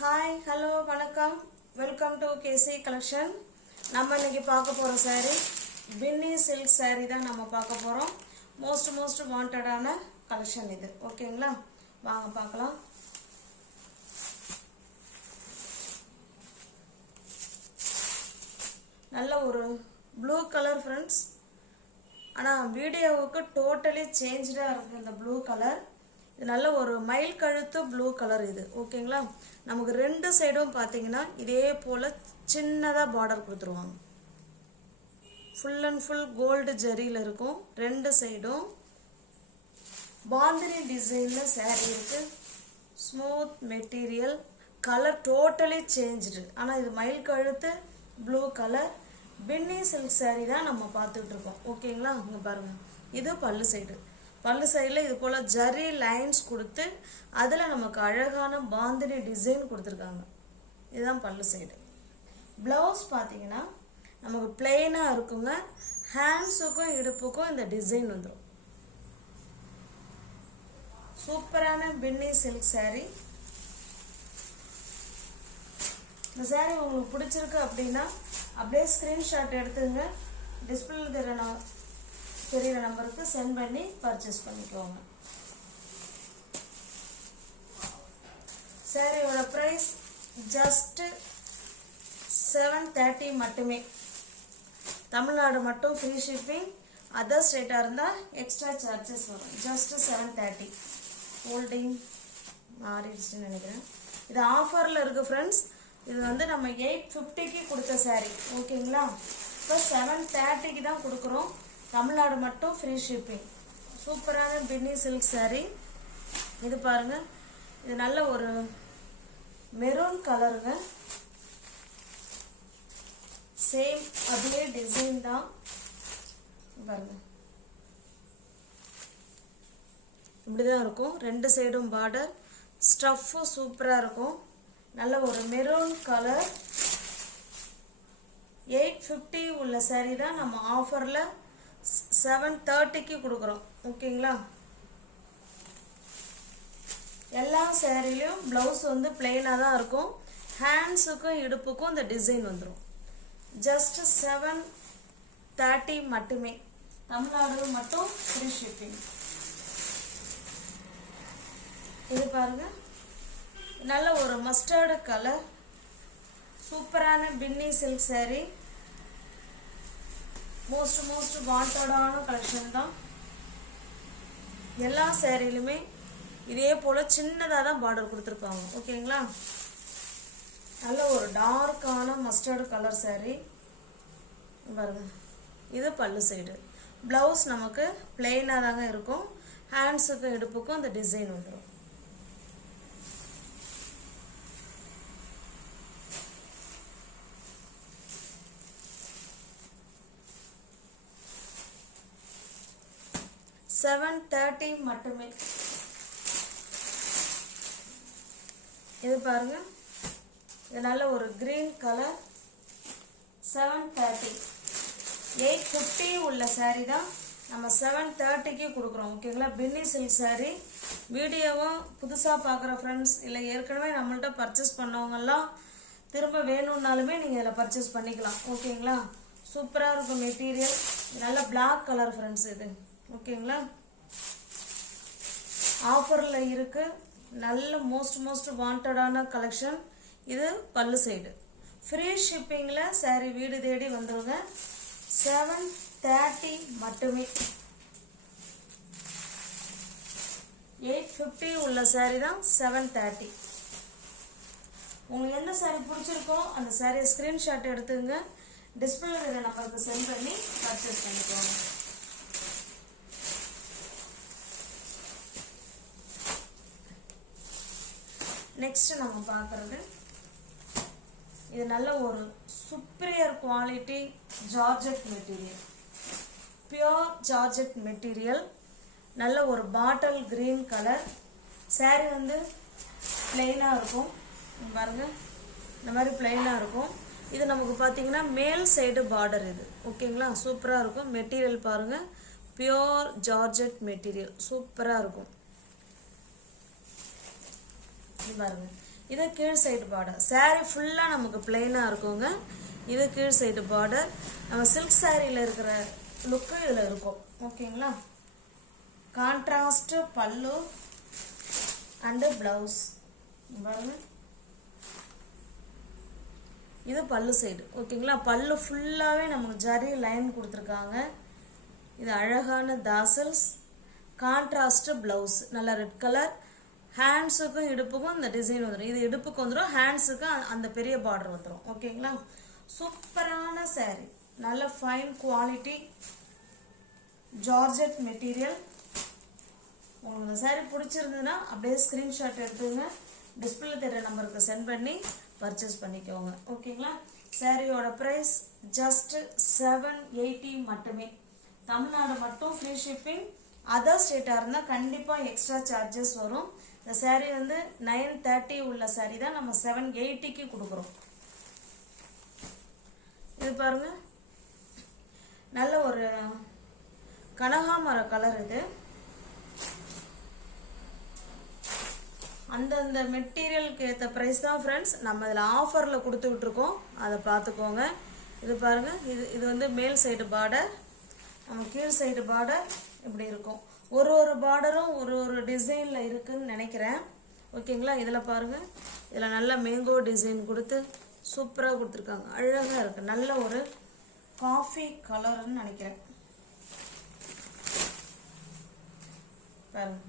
Hi, hello, வணக்கம். Welcome to KC collection. நம்ம இன்னைக்கு பார்க்க போற saree பின்னி silk saree தான் நம்ம பார்க்க போறோம். most wanted ஆன collection இது. ஓகேங்களா? வாங்க பார்க்கலாம். நல்ல ஒரு blue color friends. ஆனா வீடியோவுக்கு totally changed இருக்கு இந்த blue color. இது நல்ல ஒரு மயில் கழுத்து blue color இது. ஓகேங்களா? நமக்கு ரெண்டு சைடும் பாத்தீங்கன்னா இதே போல சின்னதா border கொடுத்துருவாங்க. full and full gold ஜரியில இருக்கும். ரெண்டு சைடும் பாந்தினி டிசைன்ல saree இருக்கு. smooth material, color totally changed. ஆனா இது மயில் கழுத்து blue color பின்னி silk saree தான் நம்ம பார்த்துட்டு இருக்கோம். ஓகேங்களா? இங்க பாருங்க. இது பல்லு சைடு. பல்லு சைடுல இது போல ஜரி லைன்ஸ் கொடுத்து அதுல நமக்கு அழகான பாந்தினி டிசைன் கொடுத்திருக்காங்க. இதுதான் பல்லு சைடு. ப்ளவுஸ் பாத்தீங்கன்னா நமக்கு பிளைனா இருக்குங்க. ஹேண்ட்ஸுக்கும் இடுப்புக்கும் இந்த டிசைன் வந்துரும். சூப்பரான பின்னி silk saree. இந்த saree உங்களுக்கு பிடிச்சிருக்கு அப்படின்னா அப்படியே ஸ்கிரீன்ஷாட் எடுத்துங்க. டிஸ்பிளேல தெரியற நம்பருக்கு சென்ட் பண்ணி பர்ச்சேஸ் பண்ணிக்கோங்க. சாரியோட பிரைஸ் just 730 மட்டுமே. தமிழ்நாடு மட்டும் ஃப்ரீ ஷிப்பிங். அதர் ஸ்டேட்டா இருந்தா எக்ஸ்ட்ரா சார்ஜஸ் வரும். just 730. ஹோல்டிங் மாறிடுச்சுன்னு நினைக்கிறேன். இது ஆஃபர்ல இருக்கு ஃப்ரெண்ட்ஸ். இது வந்து நம்ம 850க்கு கொடுத்த saree. ஓகேங்களா? இப்போ 730க்கு தான் கொடுக்குறோம். தமிழ்நாடு மட்டும் ஃப்ரீ ஷிப்பிங். சூப்பரான பின்னி silk saree. இது பாருங்க. இது நல்ல ஒரு மெரூன் கலருங்க. சேம் அதே டிசைன் தான். பாருங்க. இப்படிதான் இருக்கும். ரெண்டு சைடும் பார்டர். ஸ்டஃப்பும் சூப்பரா இருக்கும். நல்ல ஒரு மெரூன் கலர். 850 உள்ள saree தான் நம்ம ஆஃபர்ல 730க்கு கொடுக்குறோம். ஓகேங்களா? எல்லா சாரிலையும் பிளவுஸ் வந்து பிளெயினா தான் இருக்கும். ஹேண்ட்ஸுக்கும் இடுப்புக்கும் இந்த டிசைன் வந்துடும். just 730 மட்டுமே. தமிழ்நாடு மட்டும் ஃப்ரீ ஷிப்பிங். இது பாருங்க. நல்ல ஒரு மஸ்டர்டு கலர். சூப்பரான பின்னி silk saree. most வாண்டடான கலெக்ஷன் தான். எல்லா சாரிலுமே இதே போல சின்னதா தான் பார்டர் கொடுத்திருப்பாங்க. ஓகேங்களா? நல்ல ஒரு டார்க்கான மஸ்டர்ட் கலர் saree. பாருங்க. இது பல்லு சைடு. பிளவுஸ் நமக்கு பிளெயினா தாங்க இருக்கும். ஹேண்ட்ஸுக்கும் இடுப்புக்கும் இந்த டிசைன் வந்துடும். $730 மட்டுமே. இது பாருங்க. இது நல்ல ஒரு கிரீன் கலர். 730. 850 உள்ள saree தான் நம்ம 730க்கு கொடுக்குறோம். ஓகேங்களா? பின்னி silk saree. வீடியோவை புதுசா பார்க்குற ஃப்ரெண்ட்ஸ் இல்லை ஏற்கனவே நம்மள்ட்ட பர்ச்சேஸ் பண்ணவங்கெல்லாம் திரும்ப வேணும்னாலுமே நீங்கள் இதில் பர்ச்சேஸ் பண்ணிக்கலாம். ஓகேங்களா? சூப்பராக இருக்கும் மெட்டீரியல். நல்ல பிளாக் கலர் ஃப்ரெண்ட்ஸ் இது. ஓகேங்களா? ஆஃபர்ல இருக்கு. நல்ல மோஸ்ட் வாண்டடான கலெக்ஷன். இது பல்லு சைடு. ஃப்ரீ ஷிப்பிங்ல saree வீடு தேடி வந்துருங்க. 730 மட்டுமே. 850 உள்ள saree தான் 730. உங்களுக்கு எந்த saree பிடிச்சிருக்கோ அந்த saree ஸ்கிரீன்ஷாட் எடுத்துங்க. டிஸ்பிளேல இருக்கிற நம்பருக்கு சென்ட் பண்ணி பர்ச்சேஸ் பண்ணிக்கோங்க. நெக்ஸ்ட் நம்ம பார்க்கறது இது நல்ல ஒரு superior quality georgette material. Pure georgette material. நல்ல ஒரு பாட்டில் கிரீன் கலர். saree வந்து பிளெயினா இருக்கும். பாருங்க. இந்த மாதிரி பிளெயினா இருக்கும். இது நமக்கு பாத்தீங்கன்னா மேல் சைடு பார்டர் இது. ஓகேங்களா? சூப்பரா இருக்கும். மெட்டீரியல் பாருங்க. Pure georgette material. சூப்பரா இருக்கும். பாருங்க. இது கீழ் சைடு பார்டர். saree ஃபுல்லாக நமக்கு பிளெயினாக இருக்குங்க. இது கீழ் சைடு பார்டர். நம்ம சில்க் சாரியில் இருக்கிற லுக்கு இதில் இருக்கும். ஓகேங்களா? கான்ட்ராஸ்ட் பல்லு அண்டு ப்ளவுஸ் பாருங்க. இது பல்லு சைடு. ஓகேங்களா? பல்லு ஃபுல்லாகவே நமக்கு ஜரி லைன் கொடுத்துருக்காங்க. இது அழகான தாசல்ஸ். கான்ட்ராஸ்ட் ப்ளவுஸ் நல்ல ரெட் கலர். ஹேண்ட்ஸுக்கும் இடுப்புக்கும் இந்த டிசைன் வந்துடும். இது இடுப்புக்கு வந்துடும், ஹேண்ட்ஸுக்கு அந்த பெரிய பார்டர் வந்துடும். ஓகேங்களா? சூப்பரான saree. நல்ல ஃபைன் குவாலிட்டி ஜார்ஜெட் மெட்டீரியல். உங்களுக்கு இந்த saree பிடிச்சிருந்ததுன்னா அப்படியே ஸ்க்ரீன்ஷாட் எடுத்துங்க, டிஸ்பிளே தெரிய நம்பருக்கு சென்ட் பண்ணி பர்ச்சேஸ் பண்ணிக்கோங்க. ஓகேங்களா? சாரியோட ப்ரைஸ் ஜஸ்ட் 780 மட்டுமே. தமிழ்நாடு மட்டும் ஃப்ரீ ஷிப்பிங். அதர் ஸ்டேட்டாக இருந்தால் கண்டிப்பாக எக்ஸ்ட்ரா சார்ஜஸ் வரும். இந்த saree வந்து 930 உள்ள saree தான் நம்ம 780க்கு கொடுக்குறோம். இது பாருங்க, நல்ல ஒரு கனகாமர கலர். இது அந்தந்த மெட்டீரியலுக்கு ஏற்ற ப்ரைஸ் தான் ஃப்ரெண்ட்ஸ் நம்ம இதில் ஆஃபரில் கொடுத்துக்கிட்டு இருக்கோம். அதை பார்த்துக்கோங்க. இது பாருங்க, இது வந்து மேல் சைடு பார்டர், நம்ம கீழ் சைடு பார்டர் இப்படி இருக்கும். ஒரு பார்டரும் ஒரு டிசைனில் இருக்குன்னு நினைக்கிறேன். ஓகேங்களா? இதில் பாருங்கள், இதில் நல்ல மேங்கோ டிசைன் கொடுத்து சூப்பராக கொடுத்துருக்காங்க. அழகாக இருக்குது. நல்ல ஒரு காஃபி கலர்னு நினைக்கிறேன். பாருங்க.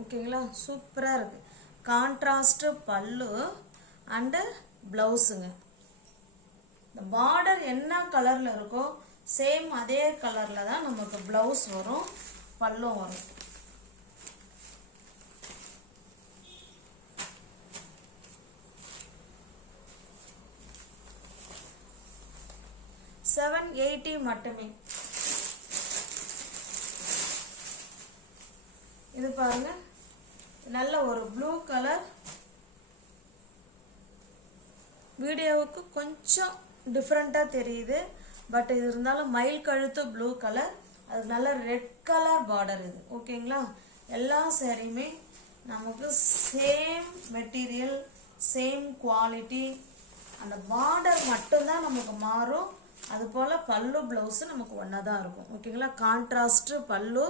ஓகேங்களா? சூப்பராக இருக்குது. கான்ட்ராஸ்ட் பல்லு அண்டு ப்ளவுஸுங்க. இந்த பார்டர் என்ன கலரில் இருக்கோ சேம் அதே கலரில் தான் நமக்கு ப்ளவுஸ் வரும், பல்லும் வரும். $780 மட்டுமே. இது பாருங்க, நல்ல ஒரு ப்ளூ கலர். வீடியோவுக்கு கொஞ்சம் டிஃப்ரெண்ட்டாக தெரியுது, பட் இது இருந்தாலும் மயில் கழுத்து ப்ளூ கலர், அது நல்ல ரெட் கலர் பார்டர். இது ஓகேங்களா? எல்லா சாரியுமே நமக்கு சேம் மெட்டீரியல், சேம் குவாலிட்டி. அந்த பார்டர் மட்டும்தான் நமக்கு மாறும். அதுபோல் பல்லு ப்ளவுஸு நமக்கு ஒன்றா தான் இருக்கும். ஓகேங்களா? கான்ட்ராஸ்ட்டு பல்லு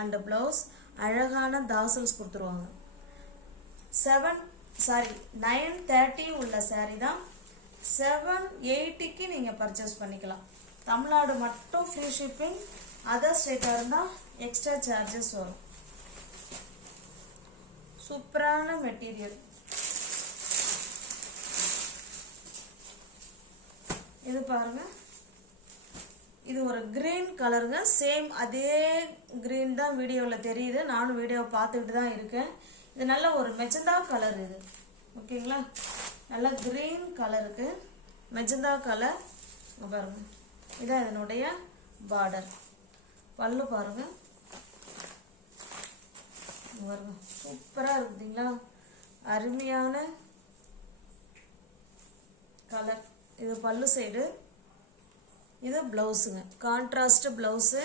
அண்டு ப்ளவுஸ். அழகான தாசல்ஸ் கொடுத்துருவாங்க. 930 உள்ள saree தான் 780க்கு நீங்கள் பர்ச்சேஸ் பண்ணிக்கலாம். தமிழ்நாடு மட்டும் ஃப்ரீ ஷிப்பிங். அதர் ஸ்டேட்டாக இருந்தால் எக்ஸ்ட்ரா சார்ஜஸ் வரும். சூப்பரான மெட்டீரியல். இது பாருங்க, இது ஒரு கிரீன் கலருங்க. சேம் அதே கிரீன் தான் வீடியோவில் தெரியுது. நானும் வீடியோவை பார்த்துக்கிட்டு தான் இருக்கேன். இது நல்ல ஒரு மெஜந்தா கலர். இது ஓகேங்களா? நல்ல கிரீன் கலருக்கு மெஜந்தா கலர். பாருங்க, இதான் இதனுடைய பார்டர். பல்லு பாருங்க, பாருங்க சூப்பராக இருக்குதுங்களா? அருமையான கலர். இது பல்லு சைடு, இது ப்ளவுஸுங்க. Contrast blouse.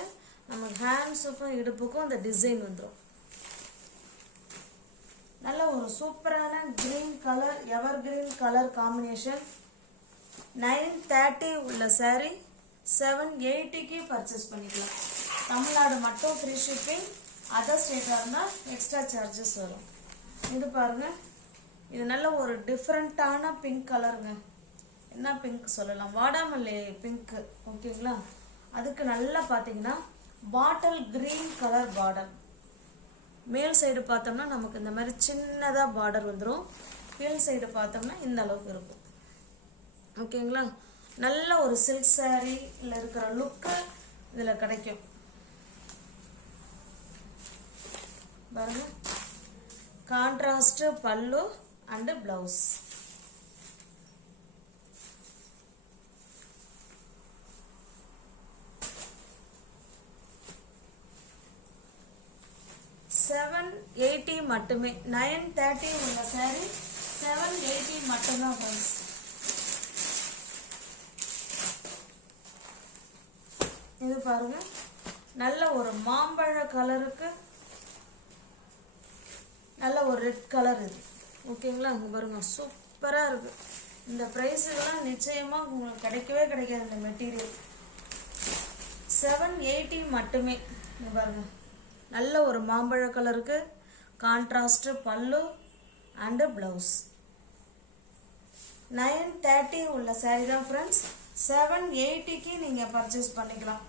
நமக்கு ஹேண்ட்ஸுக்கும் இடுப்புக்கும் அந்த டிசைன் வந்துடும். நல்ல ஒரு சூப்பரான கிரீன் கலர், எவர் கிரீன் கலர் காம்பினேஷன். 930 உள்ள saree 780க்கு பர்ச்சேஸ் பண்ணிக்கலாம். தமிழ்நாடு மட்டும் ஃப்ரீ ஷிப்பிங். அதர் ஸ்டேட்டாக இருந்தால் எக்ஸ்ட்ரா சார்ஜஸ் வரும். இது பாருங்க, இது நல்ல ஒரு டிஃப்ரெண்ட்டான பிங்க் கலருங்க. என்ன பிங்க் சொல்லலாம், வாடாமல்லி பிங்க்கு. ஓகேங்களா? அதுக்கு நல்லா பார்த்தீங்கன்னா பாட்டில் கிரீன் கலர் பார்டர். மேல் சைடு பார்த்தோம்னா நமக்கு இந்த மாதிரி சின்னதாக பார்டர் வந்துடும். கீழ் சைடு பார்த்தோம்னா இந்த அளவுக்கு இருக்கும். ஓகேங்களா? நல்ல ஒரு சில்க் சாரியில் இருக்கிற லுக்கு இதில் கிடைக்கும். பாருங்க, கான்ட்ராஸ்ட் பல்லு அண்டு ப்ளவுஸ். $780 மட்டுமே. 930 உள்ள saree 780 மட்டும்தான் ஃப்ரெண்ட்ஸ். இது பாருங்க, நல்ல ஒரு மாம்பழ கலருக்கு நல்ல ஒரு ரெட் கலர். இது ஓகேங்களா? அங்கே பாருங்கள் சூப்பராக இருக்குது. இந்த ப்ரைஸுக்கெல்லாம் நிச்சயமாக உங்களுக்கு கிடைக்கவே கிடைக்காது. இந்த மெட்டீரியல் 780 மட்டுமே. இங்கே பாருங்கள் நல்ல ஒரு மாம்பழ கலருக்கு கான்ட்ராஸ்ட் பல்லு அண்டு ப்ளவுஸ். 930 உள்ள சாரீ தான் ஃப்ரெண்ட்ஸ். 780க்கு நீங்கள் பர்ச்சேஸ் பண்ணிக்கலாம்.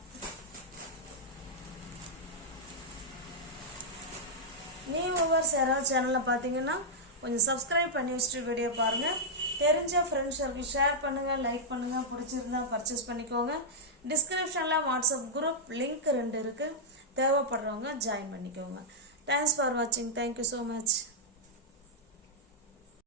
நியூ வியூவர்ஸ் யாராவது சேனலில் பார்த்தீங்கன்னா கொஞ்சம் சப்ஸ்கிரைப் பண்ணி வச்சுட்டு வீடியோ பாருங்கள். தெரிஞ்ச ஃப்ரெண்ட்ஸ் சர்க்கிள் ஷேர் பண்ணுங்கள், லைக் பண்ணுங்கள். பிடிச்சிருந்தா பர்ச்சேஸ் பண்ணிக்கோங்க. டிஸ்கிரிப்ஷனில் வாட்ஸ்அப் குரூப் லிங்க் 2 இருக்குது. தேவைப்படுறவங்க ஜாயின் பண்ணிக்கோங்க. தேங்க்ஸ் ஃபார் வாட்சிங். Thank you so much.